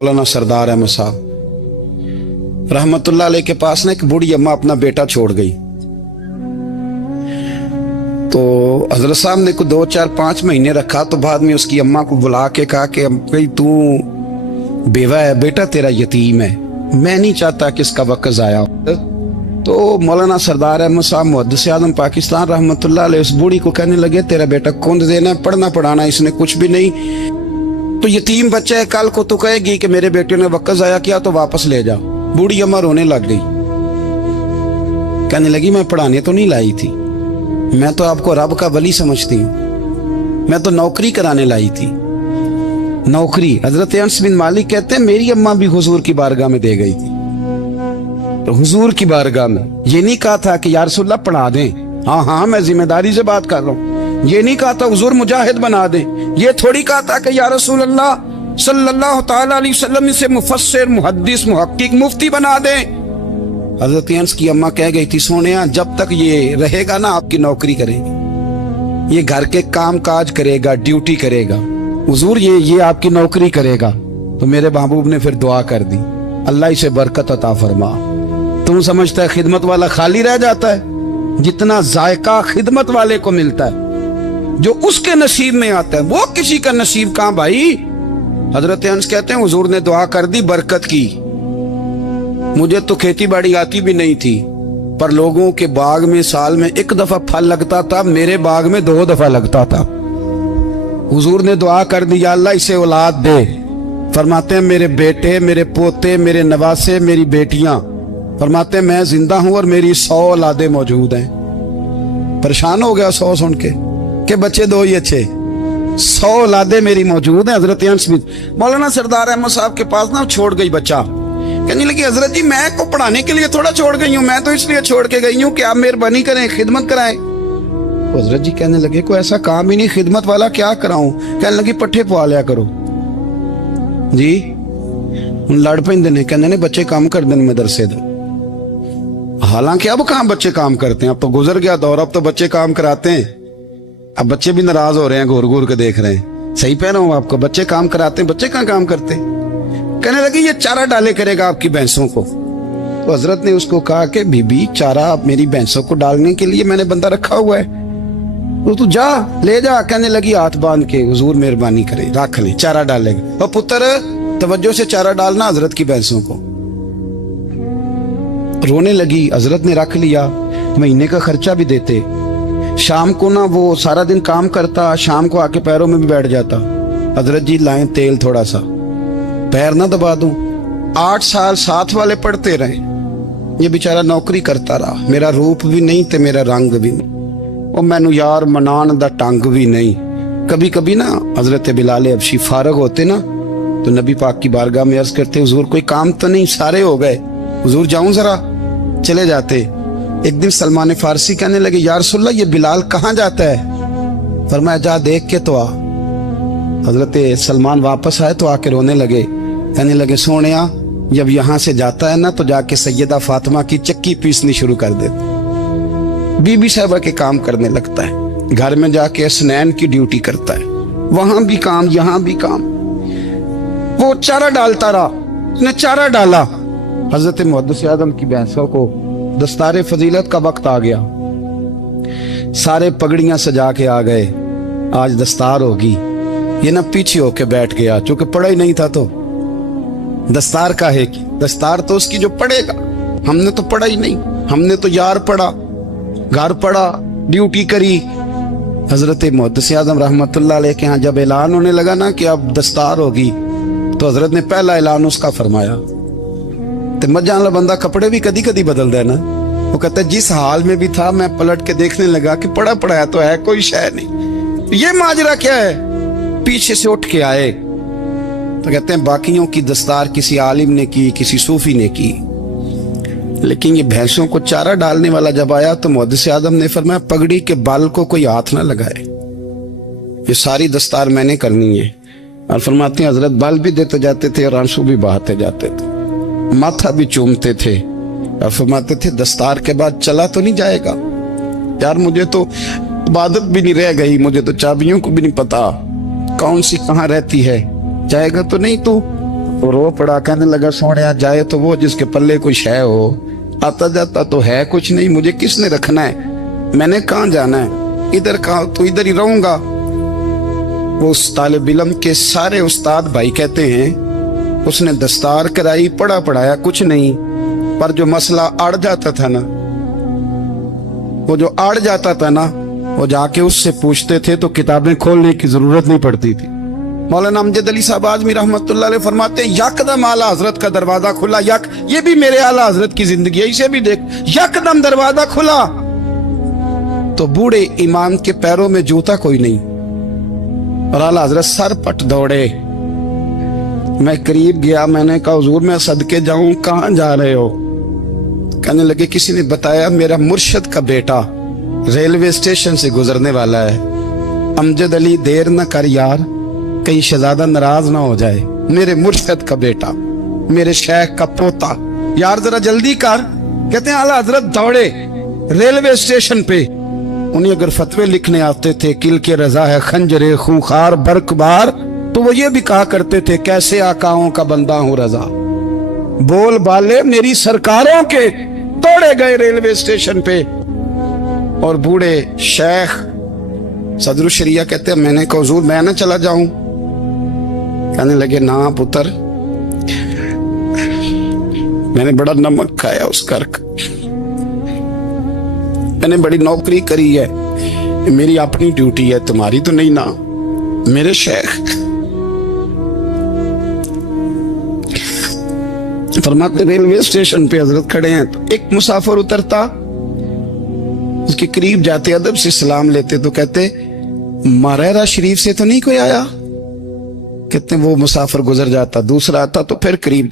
मौलाना सरदार अहमद साहब रहमतुल्लाह अलैह के पास ना एक बूढ़ी अम्मा अपना बेटा छोड़ गई। तो हजरत साहब ने को 2, 4, 5 महीने रखा। तो बाद में उसकी अम्मा को बुला के कहा कि भाई तू बेवा है, बेटा तेरा यतीम है, मैं नहीं चाहता कि इसका वक्त ज़ाया हो। तो मौलाना सरदार अहमद साहब मुहद्दिस आज़म पाकिस्तान रहमतुल्लाह अलैह उस बूढ़ी को कहने लगे तेरा बेटा कौन देना है, पढ़ना पढ़ाना इसने कुछ भी नहीं, तो यतीम बच्चा है, कल को तो कहेगी कि मेरे बेटे ने वक्त ज़ाया किया तो वापस ले जाओ। बूढ़ी अम्मा रोने लग गई, कहने लगी मैं पढ़ाने तो नहीं लाई थी, मैं तो आपको रब का वली समझती हूँ, मैं तो नौकरी कराने लाई थी। नौकरी हजरत अनस बिन मालिक कहते हैं मेरी अम्मा भी हुजूर की बारगाह में दे गई थी। तो हुजूर की बारगाह में ये नहीं कहा था कि या रसूलल्लाह पढ़ा दें, हाँ हाँ मैं जिम्मेदारी से बात कर रहा हूँ, ये नहीं कहा था हुजूर मुजाहिद बना दें, ये थोड़ी कहा था कि या रसूलल्लाह सल्लल्लाहु तआला अलैहि वसल्लम से मुफस्सिर मुहद्दिस मुहक्किक मुफ्ती बना दें। हजरत अनस की अम्मा कह गई थी सोनिया जब तक ये रहेगा ना आपकी नौकरी करेगी, ये घर के काम काज करेगा, ड्यूटी करेगा, हुजूर ये आपकी नौकरी करेगा। तो मेरे महबूब ने फिर दुआ कर दी, अल्लाह इसे बरकत अता फरमा। तुम समझता है खिदमत वाला खाली रह जाता है? जितना जायका खिदमत वाले को मिलता है, जो उसके नसीब में आता है, वो किसी का नसीब कहां भाई। हजरत अनस कहते हैं हुजूर ने दुआ कर दी, बरकत की। मुझे तो खेती बाड़ी आती भी नहीं थी, पर लोगों के बाग में साल में 1 दफा फल लगता था, मेरे बाग में 2 दफा लगता था। हुजूर ने दुआ कर दी अल्लाह इसे औलाद दे। फरमाते हैं मेरे बेटे, मेरे पोते, मेरे नवासे, मेरी बेटियां, फरमाते हैं मैं जिंदा हूं और मेरी 100 औलादे मौजूद हैं। परेशान हो गया 100 सुन के बच्चे 2 ही अच्छे, 100 औलादे मेरी मौजूद हैं। हजरत अनस बिन मौलाना सरदार अहमद साहब के पास ना छोड़ गई बच्चा, कहने लगी हजरत जी मैं को पढ़ाने के लिए थोड़ा छोड़ गई हूँ, मैं तो इसलिए छोड़ के गई हूँ कि आप मेहरबानी करें खिदमत कराएं। हजरत जी कहने लगे कोई ऐसा काम ही नहीं, खिदमत वाला क्या कराऊं। कहने लगी पट्ठे पवा लिया करो जी। लड़ पेंदे ने, कहने ने बच्चे काम कर दें मदरसे दो। हालांकि अब कहाँ बच्चे काम करते हैं, अब तो गुजर गया दौर, अब तो बच्चे काम कराते हैं। अब बच्चे भी नाराज हो रहे हैं, घूर घूर के देख रहे हैं। सही कह रहा हूं आपको, बच्चे काम कराते हैं, बच्चे कहाँ काम करते। कहने लगी ये चारा डाले करेगा आपकी भैंसों को। तो हजरत ने उसको कहा कि बीबी चारा मेरी भैंसों को डालने के लिए मैंने बंदा रखा हुआ है, तो तू जा ले जा। कहने लगी हाथ बांध के हुजूर मेहरबानी करे रख ले, चारा डालेगा। और पुत्र तवज्जो से चारा डालना हजरत की भैंसों को। रोने लगी, हजरत ने रख लिया, महीने का खर्चा भी देते। शाम को ना वो सारा दिन काम करता, शाम को आके पैरों में भी बैठ जाता, हजरत जी लाएं तेल थोड़ा सा, पैर ना दबा दूं। 8 साल साथ वाले पढ़ते रहे, ये बेचारा नौकरी करता रहा, मेरा रूप भी नहीं ते मेरा रंग भी नहीं, और मैनू यार मनान दा टंग भी नहीं। कभी कभी ना हजरत बिलाल हबशी फारग होते ना तो नबी पाक की बारगाह में अर्ज करते हुजूर कोई काम तो नहीं, सारे हो गए, हुजूर जाऊं जरा, चले जाते। एक दिन सलमान फारसी कहने लगे या रसूलल्लाह ये बिलाल कहाँ जाता है। फरमाया जा देख के तो आ। हजरत सलमान वापस आए तो आके रोने लगे, कहने लगे सोनिया जब यहाँ से जाता है ना तो जाके सैयदा फातिमा की चक्की पीसनी शुरू कर देता, बीबी साहबा के काम करने लगता है, घर में जाके असनैन की ड्यूटी करता है, वहां भी काम यहाँ भी काम। वो चारा डालता रहा, उसने चारा डाला। हजरत मुहद्दिस आज़म की भैंसों को दस्तारे फजीलत का वक्त आ गया, सारे पगड़ियां सजा के आ गए, आज दस्तार होगी। ये ना पीछे होके बैठ गया, चूंकि पढ़ा ही नहीं था तो दस्तार का है कि दस्तार तो उसकी जो पढ़ेगा, हमने तो पढ़ा ही नहीं, हमने तो यार पढ़ा, घर पढ़ा, ड्यूटी करी। हजरत मुहद्दिस आज़म रहमतुल्लाह अलैह के यहाँ जब ऐलान होने लगा ना कि अब दस्तार होगी, तो हजरत ने पहला ऐलान उसका फरमाया। तो मजान ला बंदा कपड़े भी कदी कदी बदल देना, वो कहता है जिस हाल में भी था मैं पलट के देखने लगा कि पढ़ा पढ़ाया तो है, कोई शय नहीं, ये माजरा क्या है। पीछे से उठ के आए तो कहते हैं बाकियों की दस्तार किसी आलिम ने की, किसी सूफी ने की, लेकिन ये भैंसों को चारा डालने वाला जब आया तो मुहद्दिस आज़म ने फरमाया पगड़ी के बाल को कोई हाथ ना लगाए, ये सारी दस्तार मैंने करनी है। और फरमाते हैं हजरत बाल भी देते जाते थे और आंसू भी बहाते जाते थे, माथा भी चूमते थे, और फरमाते थे दस्तार के बाद चला तो नहीं जाएगा यार, मुझे तो इबादत भी नहीं रह गई, मुझे तो चाबियों को भी नहीं पता कौन सी कहाँ रहती है, जाएगा तो नहीं तू। वो रो पड़ा, कहने लगा सोनिया जाए तो वो जिसके पल्ले कुछ है हो, आता जाता तो है कुछ नहीं, मुझे किसने रखना है, मैंने कहाँ जाना है, इधर कहाँ तो इधर ही रहूंगा। वो उस तालिब इल्म के सारे उस्ताद भाई कहते हैं उसने दस्तार कराई, पढ़ा पढ़ाया कुछ नहीं, पर जो मसला अड़ जाता था ना, वो जो अड़ जाता था ना, वो जाके उससे पूछते थे तो किताबें खोलने की जरूरत नहीं पड़ती थी। मौलाना अमजद अली साहब आजमी रहमतुल्लाह अलैह फरमाते हैं यकदम आला हजरत का दरवाजा खुला, ये भी मेरे आला हजरत की जिंदगी है, इसे भी देख, यकदम दरवाजा खुला तो बूढ़े इमाम के पैरों में जूता कोई नहीं, और आला हजरत सर पट दौड़े। मैं करीब गया, मैंने कहा हुजूर मैं सदके जाऊं, कहां जा रहे हो? कहने लगे किसी ने बताया मेरा मुर्शद का बेटा रेलवे स्टेशन से गुजरने वाला है, अमजद अली देर न कर यार, कहीं शहजादा नाराज ना हो जाए, मेरे मुर्शद का बेटा, मेरे शेख का पोता, यार जरा जल्दी कर। कहते हैं आला हजरत दौड़े रेलवे स्टेशन पे, उन्हें अगर फतवे लिखने आते थे किल के रजा है खंजरे खूंखार बरकबार, तो वो ये भी कहा करते थे कैसे आकाओं का बंदा हूं रजा, बोल बाले मेरी सरकारों के। दौड़े गए रेलवे स्टेशन पे, और बूढ़े शेख सदरुल शरिया कहते हैं मैंने कहा हुजूर मैं ना चला जाऊं? कहने लगे ना पुत्र, मैंने बड़ा नमक खाया उस घर का, मैंने बड़ी नौकरी करी है, मेरी अपनी ड्यूटी है, तुम्हारी तो नहीं ना। मेरे शेख फरमाते रेलवे स्टेशन पे हजरत खड़े हैं, तो एक मुसाफिर उतरता, उसके करीब जाते अदब से सलाम लेते तो कहते मारेरा शरीफ से तो नहीं कोई आया? कहते वो मुसाफिर गुजर जाता, दूसरा आता तो फिर करीब